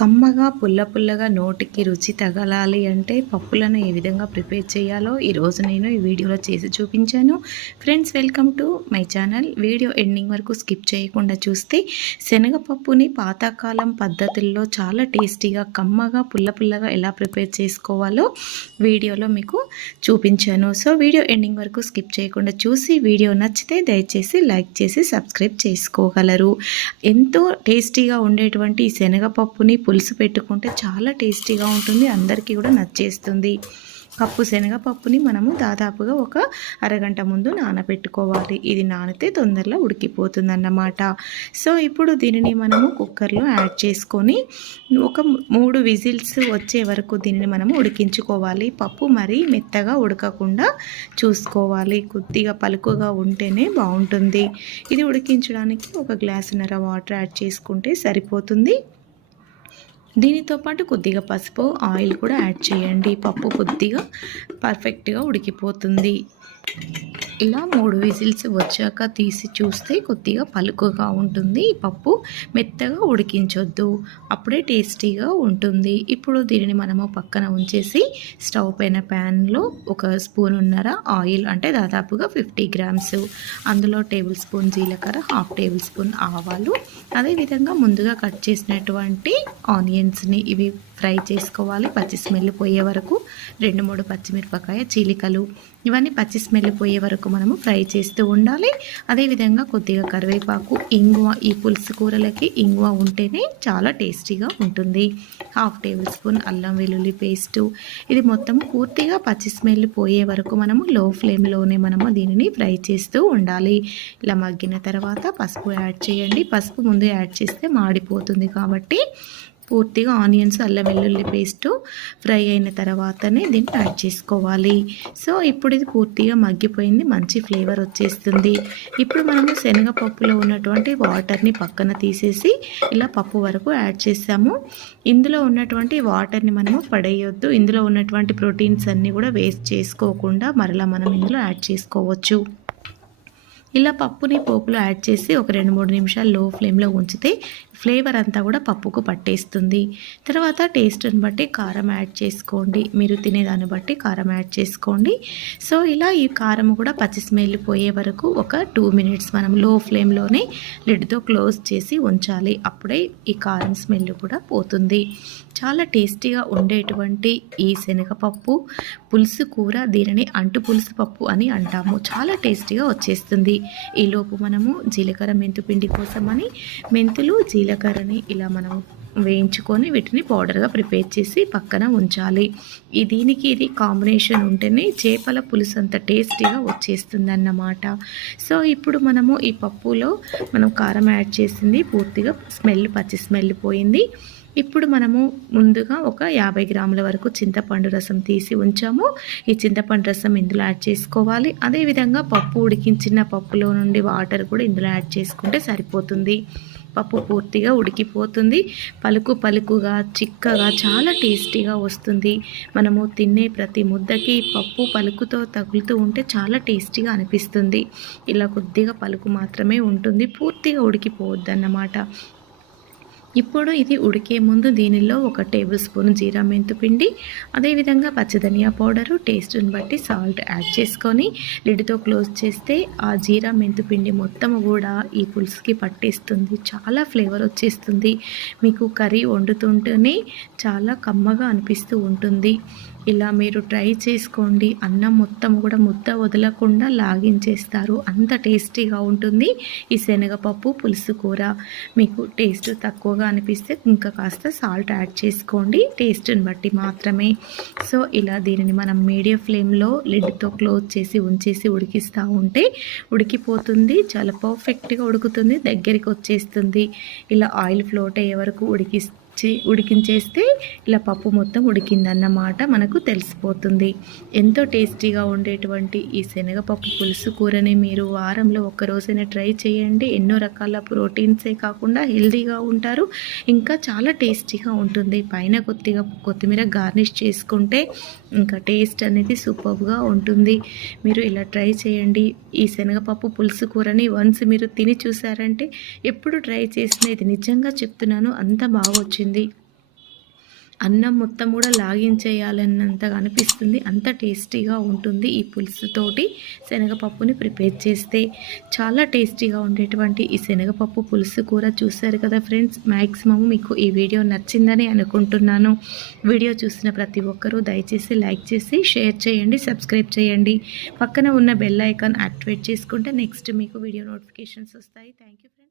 కమ్మగా, పుల్ల పుల్లగా నోటికి రుచి తగలాలి అంటే పప్పులను ఏ విధంగా ప్రిపేర్ చేయాలో ఈరోజు నేను ఈ వీడియోలో చేసి చూపించాను. Friends, welcome to my channel. Video ending వరకు స్కిప్ చేయకుండా చూస్తే శనగపప్పుని పాతకాలం పద్ధతుల్లో చాలా టేస్టీగా, కమ్మగా, పుల్ల పుల్లగా ఎలా ప్రిపేర్ చేసుకోవాలో వీడియోలో మీకు చూపించాను. సో వీడియో ఎండింగ్ వరకు స్కిప్ చేయకుండా చూసి వీడియో నచ్చితే దయచేసి లైక్ చేసి సబ్స్క్రైబ్ చేసుకోగలరు. ఎంతో టేస్టీగా ఉండేటువంటి ఈ శనగపప్పుని పులుసు పెట్టుకుంటే చాలా టేస్టీగా ఉంటుంది, అందరికీ కూడా నచ్చేస్తుంది. కప్పు శనగపప్పుని మనము దాదాపుగా ఒక అరగంట ముందు నానబెట్టుకోవాలి. ఇది నానితే తొందరలో ఉడికిపోతుంది అన్నమాట. సో ఇప్పుడు దీనిని మనము కుక్కర్లో యాడ్ చేసుకొని ఒక 3 విజిల్స్ వచ్చే వరకు దీనిని మనము ఉడికించుకోవాలి. పప్పు మరీ మెత్తగా ఉడకకుండా చూసుకోవాలి, కొద్దిగా పలుకుగా ఉంటేనే బాగుంటుంది. ఇది ఉడికించడానికి ఒక గ్లాసున్నర వాటర్ యాడ్ చేసుకుంటే సరిపోతుంది. దీనితో పాటు కొద్దిగా పసుపు, ఆయిల్ కూడా యాడ్ చేయండి. పప్పు కొద్దిగా పర్ఫెక్ట్గా ఉడికిపోతుంది. ఇలా 3 విజిల్స్ వచ్చాక తీసి చూస్తే కొద్దిగా పలుకుగా ఉంటుంది. ఈ పప్పు మెత్తగా ఉడికించొద్దు, అప్పుడే టేస్టీగా ఉంటుంది. ఇప్పుడు దీనిని మనము పక్కన ఉంచేసి స్టవ్ పైన ప్యాన్లో 1 స్పూనున్నర ఆయిల్, అంటే దాదాపుగా 50 గ్రామ్స్, అందులో టేబుల్ స్పూన్ జీలకర్ర, హాఫ్ టేబుల్ స్పూన్ ఆవాలు, అదేవిధంగా ముందుగా కట్ చేసినటువంటి ఆనియన్స్ని ఇవి ఫ్రై చేసుకోవాలి. పచ్చి స్మెల్ పోయే వరకు 2-3 పచ్చిమిరపకాయ చీలికలు, ఇవన్నీ పచ్చి స్మెల్ పోయే వరకు మనము ఫ్రై చేస్తూ ఉండాలి. అదేవిధంగా కొద్దిగా కరివేపాకు, ఇంగువ, ఈ పులుసు కూరలకి ఇంగువ ఉంటేనే చాలా టేస్టీగా ఉంటుంది. హాఫ్ టేబుల్ స్పూన్ అల్లం వెల్లుల్లి పేస్టు, ఇది మొత్తం పూర్తిగా పచ్చి స్మెల్ పోయే వరకు మనము లో ఫ్లేమ్లోనే మనము దీనిని ఫ్రై చేస్తూ ఉండాలి. ఇలా మగ్గిన తర్వాత పసుపు యాడ్ చేయండి. పసుపు ముందు యాడ్ చేస్తే మాడిపోతుంది కాబట్టి పూర్తిగా ఆనియన్స్, అల్లం వెల్లుల్లి పేస్టు ఫ్రై అయిన తర్వాతనే దీన్ని యాడ్ చేసుకోవాలి. సో ఇప్పుడు ఇది పూర్తిగా మగ్గిపోయింది, మంచి ఫ్లేవర్ వచ్చేస్తుంది. ఇప్పుడు మనము శనగపప్పులో ఉన్నటువంటి వాటర్ని పక్కన తీసేసి ఇలా పప్పు వరకు యాడ్ చేసాము. ఇందులో ఉన్నటువంటి వాటర్ని మనము పడేయొద్దు. ఇందులో ఉన్నటువంటి ప్రోటీన్స్ అన్నీ కూడా వేస్ట్ చేసుకోకుండా మరలా మనం ఇందులో యాడ్ చేసుకోవచ్చు. ఇలా పప్పుని పోపులో యాడ్ చేసి ఒక 2-3 నిమిషాలు లో ఫ్లేమ్లో ఉంచితే ఫ్లేవర్ అంతా కూడా పప్పుకు పట్టేస్తుంది. తర్వాత టేస్ట్ని బట్టి కారం యాడ్ చేసుకోండి, మీరు తినేదాన్ని బట్టి కారం యాడ్ చేసుకోండి. సో ఇలా ఈ కారం కూడా పచ్చి స్మెల్ పోయే వరకు ఒక 2 మినిట్స్ మనం లో ఫ్లేమ్లోనే లిడ్తో క్లోజ్ చేసి ఉంచాలి. అప్పుడే ఈ కారం స్మెల్ కూడా పోతుంది. చాలా టేస్టీగా ఉండేటువంటి ఈ శనగపప్పు పులుసు కూర, దీనిని అంటు పులుసు పప్పు అని అంటాము. చాలా టేస్టీగా వచ్చేస్తుంది. ఈలోపు మనము జీలకర్ర మెంతు పిండి కోసమని మెంతులు, జీలకర్రని ఇలా మనం వేయించుకొని వీటిని పౌడర్గా ప్రిపేర్ చేసి పక్కన ఉంచాలి. దీనికి ఇది కాంబినేషన్ ఉంటేనే చేపల పులుసు అంత టేస్టీగా వచ్చేస్తుంది అన్నమాట. సో ఇప్పుడు మనము ఈ పప్పులో మనం కారం యాడ్ చేసింది పూర్తిగా పచ్చి స్మెల్ పోయింది. ఇప్పుడు మనము ముందుగా ఒక 50 గ్రాముల వరకు చింతపండు రసం తీసి ఉంచాము. ఈ చింతపండు రసం ఇందులో యాడ్ చేసుకోవాలి. అదేవిధంగా పప్పు ఉడికించిన పప్పులో నుండి వాటర్ కూడా ఇందులో యాడ్ చేసుకుంటే సరిపోతుంది. పప్పు పూర్తిగా ఉడికిపోతుంది. పలుకుగా, చిక్కగా, చాలా టేస్టీగా వస్తుంది. మనము తినే ప్రతి ముద్దకి పప్పు పలుకుతో తగులుతూ ఉంటే చాలా టేస్టీగా అనిపిస్తుంది. ఇలా కొద్దిగా పలుకు మాత్రమే ఉంటుంది, పూర్తిగా ఉడికిపోవద్దన్నమాట. ఇప్పుడు ఇది ఉడికే ముందు దీనిలో 1 టేబుల్ స్పూన్ జీరా మెంతు పిండి, అదేవిధంగా పచ్చిధనియా పౌడరు, టేస్ట్ని బట్టి సాల్ట్ యాడ్ చేసుకొని లిడ్తో క్లోజ్ చేస్తే ఆ జీరా మెంతు పిండి మొత్తం కూడా ఈ పులుసుకి పట్టేస్తుంది. చాలా ఫ్లేవర్ వచ్చేస్తుంది. మీకు కర్రీ వండుతుంటేనే చాలా కమ్మగా అనిపిస్తూ ఉంటుంది. ఇలా మీరు ట్రై చేసుకోండి. అన్నం మొత్తం కూడా ముద్ద వదలకుండా లాగించేస్తారు, అంత టేస్టీగా ఉంటుంది ఈ శనగపప్పు పులుసు కూర. మీకు టేస్ట్ తక్కువగా అనిపిస్తే ఇంకా కాస్త సాల్ట్ యాడ్ చేసుకోండి, టేస్ట్ని బట్టి మాత్రమే. సో ఇలా దీనిని మనం మీడియం ఫ్లేమ్లో లిడ్తో క్లోజ్ చేసి ఉంచేసి ఉడికిస్తూ ఉంటే ఉడికిపోతుంది. చాలా పర్ఫెక్ట్గా ఉడుకుతుంది, దగ్గరికి వచ్చేస్తుంది. ఇలా ఆయిల్ ఫ్లోట్ అయ్యే వరకు ఉడికించేస్తే ఇలా పప్పు మొత్తం ఉడికిందన్నమాట మనకు తెలిసిపోతుంది. ఎంతో టేస్టీగా ఉండేటువంటి ఈ శనగపప్పు పులుసు కూరని మీరు వారంలో ఒక్కరోజైనా ట్రై చేయండి. ఎన్నో రకాల ప్రోటీన్సే కాకుండా హెల్తీగా ఉంటారు, ఇంకా చాలా టేస్టీగా ఉంటుంది. పైన కొద్దిగా కొత్తిమీర గార్నిష్ చేసుకుంటే ఇంకా టేస్ట్ అనేది సూపర్గా ఉంటుంది. మీరు ఇలా ట్రై చేయండి. ఈ శనగపప్పు పులుసు కూరని వన్స్ మీరు తిని చూసారంటే ఎప్పుడు ట్రై చేసినా, ఇది నిజంగా చెప్తున్నాను, అంత బాగా వచ్చింది. అన్నం మొత్తం కూడా లాగించేయాలన్నంతగా అనిపిస్తుంది. అంత టేస్టీగా ఉంటుంది ఈ పులుసుతోటి శనగపప్పుని ప్రిపేర్ చేస్తే. చాలా టేస్టీగా ఉండేటువంటి ఈ శనగపప్పు పులుసు కూర చూశారు కదా ఫ్రెండ్స్. మ్యాక్సిమం మీకు ఈ వీడియో నచ్చిందని అనుకుంటున్నాను. వీడియో చూసిన ప్రతి ఒక్కరూ దయచేసి లైక్ చేసి షేర్ చేయండి, సబ్స్క్రైబ్ చేయండి. పక్కన ఉన్న బెల్ ఐకాన్ యాక్టివేట్ చేసుకుంటే నెక్స్ట్ మీకు వీడియో నోటిఫికేషన్స్ వస్తాయి. Thank you friends.